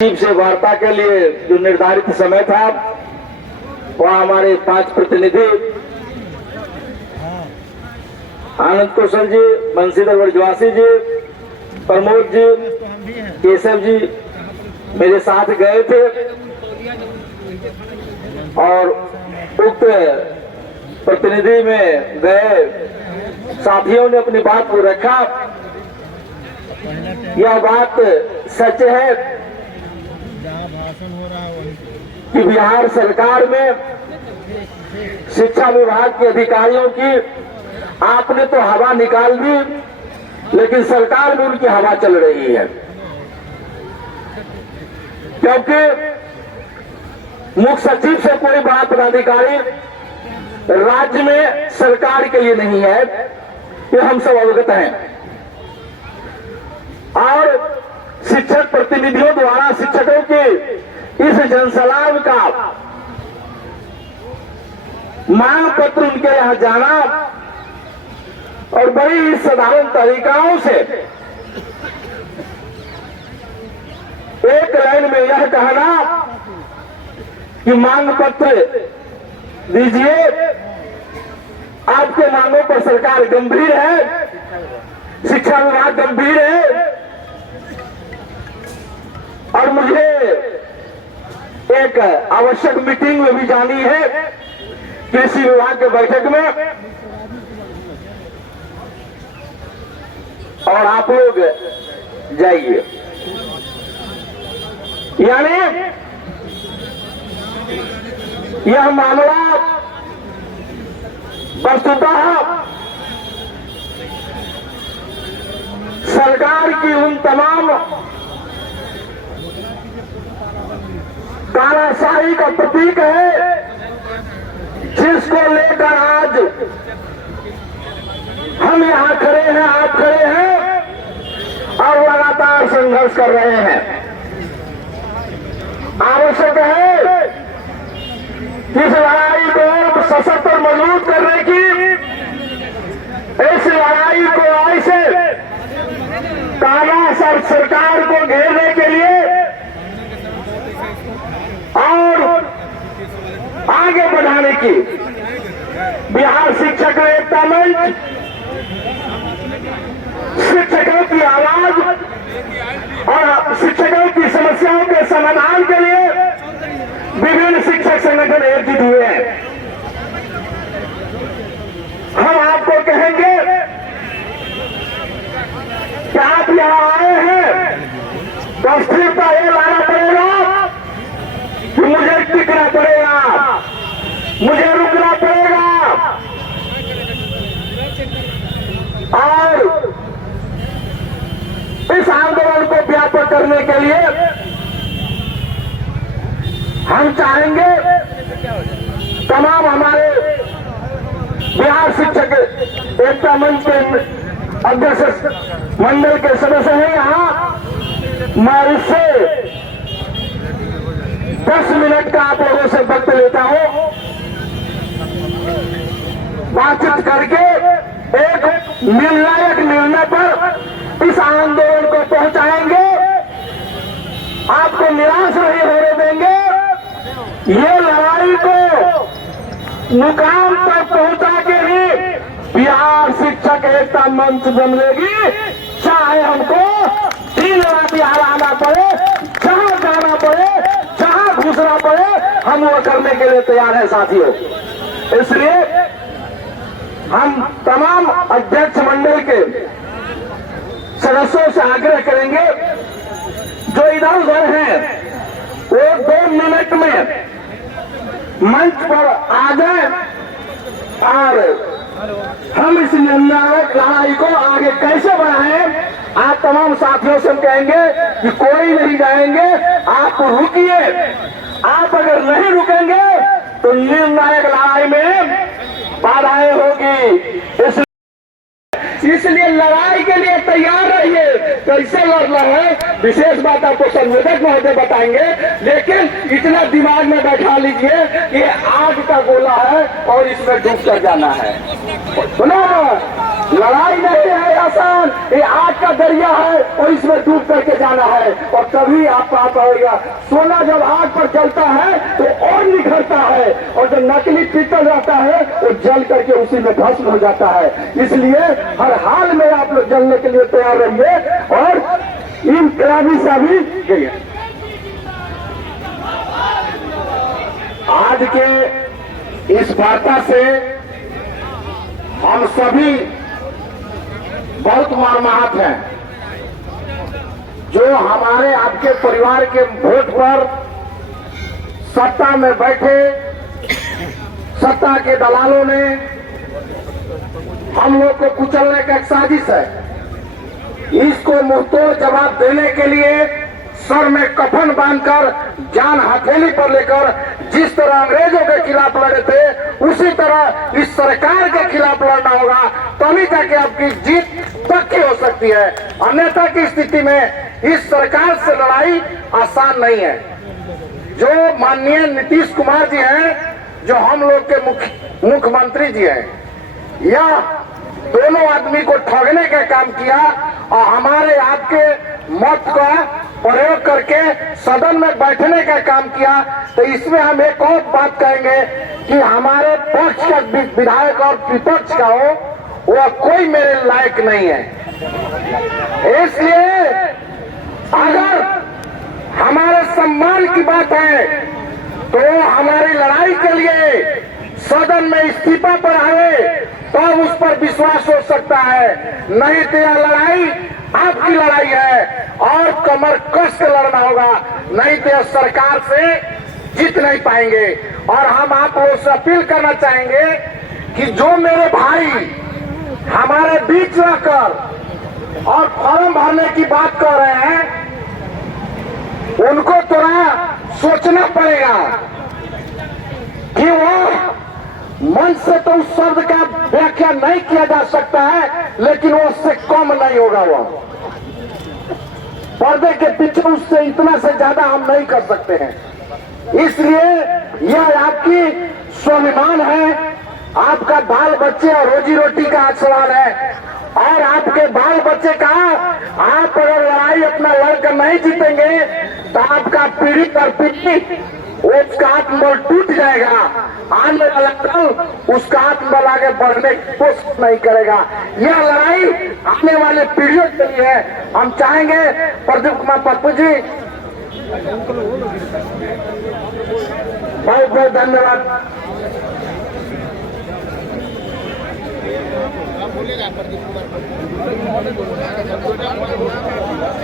सचिव से वार्ता के लिए जो निर्धारित समय था वहाँ हमारे 5 प्रतिनिधि आनंद कौशल जी, बंशीधर ब्रजवासी जी, प्रमोद जी, केशव जी मेरे साथ गए थे और उक्त प्रतिनिधि में गए साथियों ने अपनी बात को रखा। यह बात सच है कि बिहार सरकार में शिक्षा विभाग के अधिकारियों की आपने तो हवा निकाल दी, लेकिन सरकार में उनकी हवा चल रही है, क्योंकि मुख्य सचिव से कोई बड़ा पदाधिकारी राज्य में सरकार के लिए नहीं है, ये हम सब अवगत हैं। और शिक्षक प्रतिनिधियों द्वारा शिक्षकों के इस जनसलाह का मांग पत्र उनके यहां जाना और बड़ी साधारण तरीकाओं से एक लाइन में यह कहना कि मांग पत्र दीजिए, आपके मांगों पर सरकार गंभीर है, शिक्षा विभाग गंभीर है। और मुझे एक आवश्यक मीटिंग में भी जानी है कृषि विभाग के बैठक में, और आप लोग जाइए। यानी यह मामला वस्तुतः सरकार की उन तमाम तानाशाही का प्रतीक है जिसको लेकर आज हम यहां खड़े हैं, आप खड़े हैं और लगातार संघर्ष कर रहे हैं। आवश्यक है कि इस लड़ाई को सशक्त और मजबूत करने की, इस लड़ाई को ऐसे तानाशाह सरकार को घेरने के लिए और आगे बढ़ाने की बिहार शिक्षक एकता मंच शिक्षकों की आवाज और शिक्षकों की समस्याओं के समाधान के लिए विभिन्न शिक्षक संगठन एकजुट हुए हैं। हम आपको कहेंगे कि आप यहां आए हैं तो स्थिरता ये लाना पड़ेगा कि मुझे टिकना पड़ेगा, मुझे रुकना पड़ेगा और इस आंदोलन को व्यापक करने के लिए हम चाहेंगे तमाम हमारे बिहार शिक्षक एकता मंच के अध्यक्ष मंडल के सदस्य हैं यहाँ। मैं इससे 10 मिनट का आप लोगों से वक्त लेता हूं, बातचीत करके एक निर्णायक निर्णय पर इस आंदोलन को पहुंचाएंगे। आपको निराश नहीं होने देंगे। ये लड़ाई को मुकाम तक पहुंचा के ही बिहार शिक्षक एकता मंच बनेगी, चाहे हमको 3 रात हराना पड़े, जहां जाना पड़े, जहां घुसना पड़े, हम वो करने के लिए तैयार हैं साथियों। इसलिए हम तमाम अध्यक्ष मंडल के सदस्यों से आग्रह करेंगे जो इधर उधर हैं वो 2 मिनट में मंच पर आ जाए और हम इस निर्णायक लड़ाई को आगे कैसे बढ़ाएं। आप तमाम साथियों से हम कहेंगे कि कोई नहीं जाएंगे, आप रुकिए। आप अगर नहीं रुकेंगे तो निर्णायक लड़ाई में बाधाएं होगी। इसलिए लड़ाई के लिए तैयार रहिए। कैसे लड़ना है विशेष बात आपको संवेदक महोदय बताएंगे, लेकिन इतना दिमाग में बैठा लीजिए कि आग का गोला है और इसमें डूब कर जाना है। सुनो लड़ाई नहीं है आसान, ये आग का दरिया है और इसमें डूब करके जाना है और तभी आप पा पाएगा। सोना जब आग पर जलता है तो और निखरता है और जब नकली पीतल रहता है वो जल करके उसी में भस्म हो जाता है। इसलिए हर हाल में आप लोग जलने के लिए तैयार रहिए और इनकलाबी साबित कीजिए। आज के इस वार्ता से हम सभी बहुत मर्माहत हैं। जो हमारे आपके परिवार के वोट पर सत्ता में बैठे सत्ता के दलालों ने हम लोग को कुचलने का एक साजिश है। इसको मुंहतोड़ जवाब देने के लिए सर में कफन बांधकर जान हथेली पर लेकर जिस तरह अंग्रेजों के खिलाफ लड़े थे उसी तरह इस सरकार के खिलाफ लड़ना होगा, तभी जाके आपकी जीत पक्की हो सकती है। अन्यथा की स्थिति में इस सरकार से लड़ाई आसान नहीं है। जो माननीय नीतीश कुमार जी हैं, जो हम लोग के मुख्यमंत्री जी हैं, यह दोनों आदमी को ठगने का काम किया और हमारे आपके मत का प्रयोग करके सदन में बैठने का काम किया। तो इसमें हम एक और बात कहेंगे कि हमारे पक्ष का विधायक और विपक्ष का हो वह कोई मेरे लायक नहीं है। इसलिए अगर हमारे सम्मान की बात है तो हमारी लड़ाई के लिए सदन में इस्तीफा पर आए तो उस पर विश्वास हो सकता है, नहीं तो यह लड़ाई आपकी लड़ाई है और कमर कस के लड़ना होगा, नहीं तो सरकार से जीत नहीं पाएंगे। और हम आप लोगों से अपील करना चाहेंगे कि जो मेरे भाई हमारे बीच रहकर और फॉर्म भरने की बात कर रहे हैं उनको थोड़ा सोचना पड़ेगा कि वो मन से तो उस शब्द का व्याख्या नहीं किया जा सकता है, लेकिन वो उससे कम नहीं होगा। वो पर्दे के पीछे उससे इतना से ज्यादा हम नहीं कर सकते हैं। इसलिए यह आपकी स्वाभिमान है, आपका बाल बच्चे और रोजी रोटी का सवाल है और आपके बाल बच्चे का आप अगर लड़ाई अपना लड़कर नहीं जीतेंगे तो आपका पीढ़ी पर पीढ़ी उसका आत्मबल टूट जाएगा। आने वाला कल उसका आत्मबल आगे बढ़ने की कोशिश नहीं करेगा। यह लड़ाई आने वाले पीढ़ियों के लिए है। हम चाहेंगे प्रदीप कुमार पप्पू जी, बहुत बहुत धन्यवाद।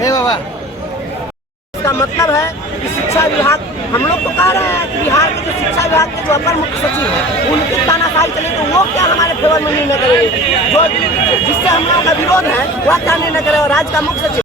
बाबा इसका मतलब है कि शिक्षा विभाग, हम लोग तो कह रहे हैं कि बिहार के जो शिक्षा विभाग के जो अपर मुख्य सचिव है उनकी तानाशाही चले तो वो क्या हमारे फेवर में निर्णय करेंगे, जो जिससे हम लोगों का विरोध है वह क्या निर्णय करे। और राज्य का मुख्य सचिव